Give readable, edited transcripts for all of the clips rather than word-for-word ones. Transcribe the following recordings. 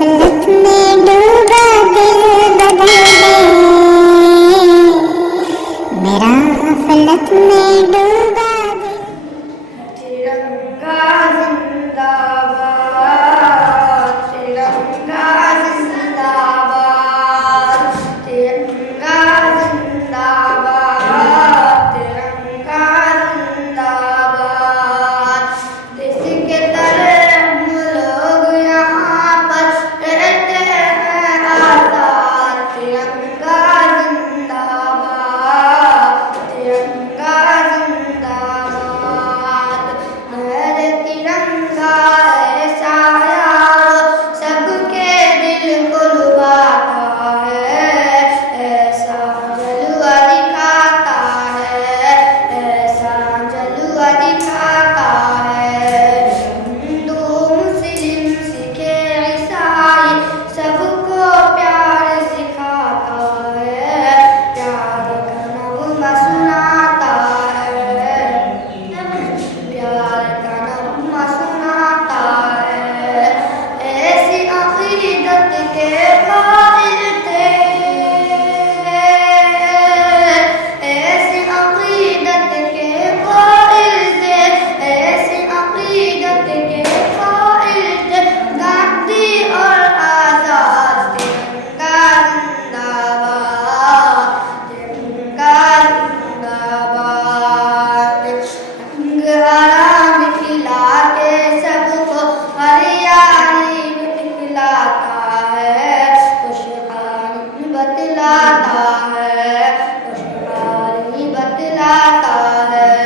गफलत में डूबा दिल बदल दे, मेरा गफलत में डूबा तिरंगा जिंदाबाद, तिरंगा जिंदाबाद, तिरंगा जिंदाबाद, तिरंगा जिंदाबाद। देश के तरह हम लोग यहाँ पर रहते हैं आजाद। तिरंगा जिंदाबाद, तिरंगा जिंदाबाद। मेरे तिरंगा ऐसा यारो सबके दिल को लुभाता है, ऐसा जलवा दिखाता है, ऐसा जलवा दिखाता है। हिंदू मुस्लिम सिख ईसाई सबको प्यार सिखाता है, प्यार का नगमा सुनाता है, प्यार का नगमा सुनाता है। ऐसी अकीदत के कायल थे, ऐसी अकीदत के कायल थे, ऐसी अकीदत के कायल थे गांधी और आजाद। तिरंगा जिंदाबाद, तिरंगा जिंदाबाद। रंग हरा दिखला के सबको हरियाली दिखलाता है, खुशहाली बतलाता है, खुशहाली बतलाता है।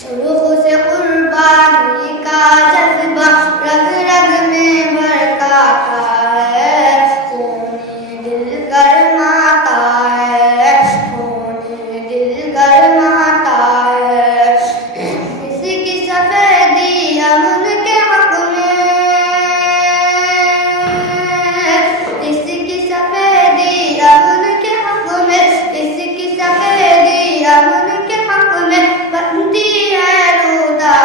शुरू से कुर्बानी का जज्बा रग रग में बरकाता है, खूने दिल गरमाता है, खूने दिल गरमाता है। इसकी सफेदी अमन के हक में, इसकी सफेदी अमन के हक में, इसकी सफेदी अमन के हक में बनती है रूदा।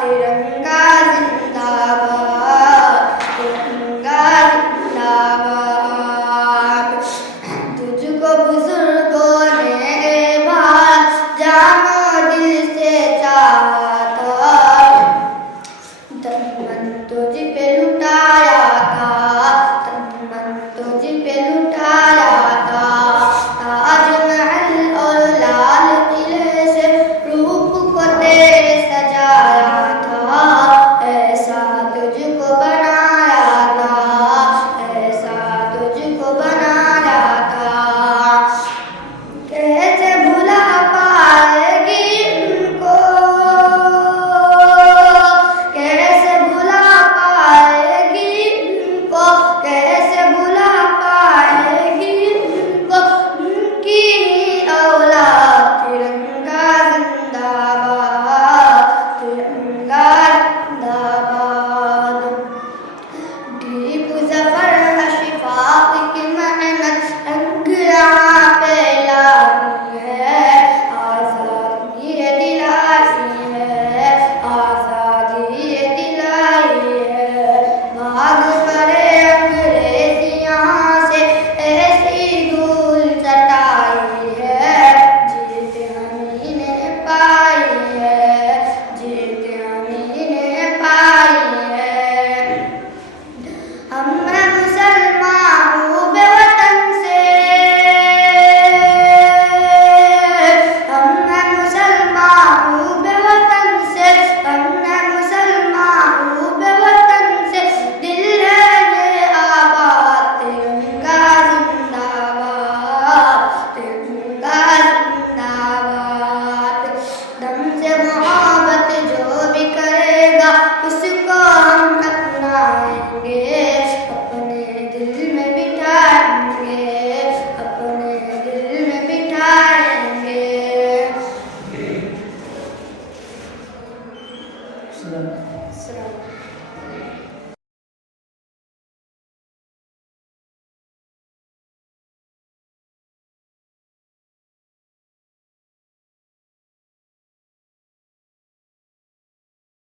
तिरंगा जिंदाबाद, तिरंगा जिंदाबाद। तुझको बुजुर्गों ने भारत जानो दिल से चाहा था, तन मन तुझ पे लुटाया था, तन मन तुझ पे लुटाया था। ताजमहल और लाल किले से रूप को तेरे सजाया था, ऐसा तुझको बनाया था, ऐसा तुझको बनाया था। कैसे भुला पाएगी उनको, कैसे भुला पाएगी उनको, कैसे भुला पाएगी उनको उनकी ही औलाद। तिरंगा जिंदाबाद, तिरंगा जिंदाबाद। टीपू जफर अशफाक की मेहनत रंग यहाँ पे लाई है, आजादी ये दिलाई है, आजादी ये दिलाई है। भाग पड़े अंग्रेज यहाँ से ऐसी धूल चटाई है, जीत हमही ने पाई है, जीत हमही ने पाई है। हम हैं मुसलमान खूबे वतन से, हम हैं मुसलमान खूबे वतन से, हम हैं मुसलमान खूबे वतन से, दिल है ये आबाद। तिरंगा जिंदाबाद, तिरंगा जिंदाबाद। दम से मोहब्बत जो भी करेगा उसको हम अपनाएंगे, अपने दिल में बिठाएंगे, अपने दिल में बिठाएंगे। सलाम।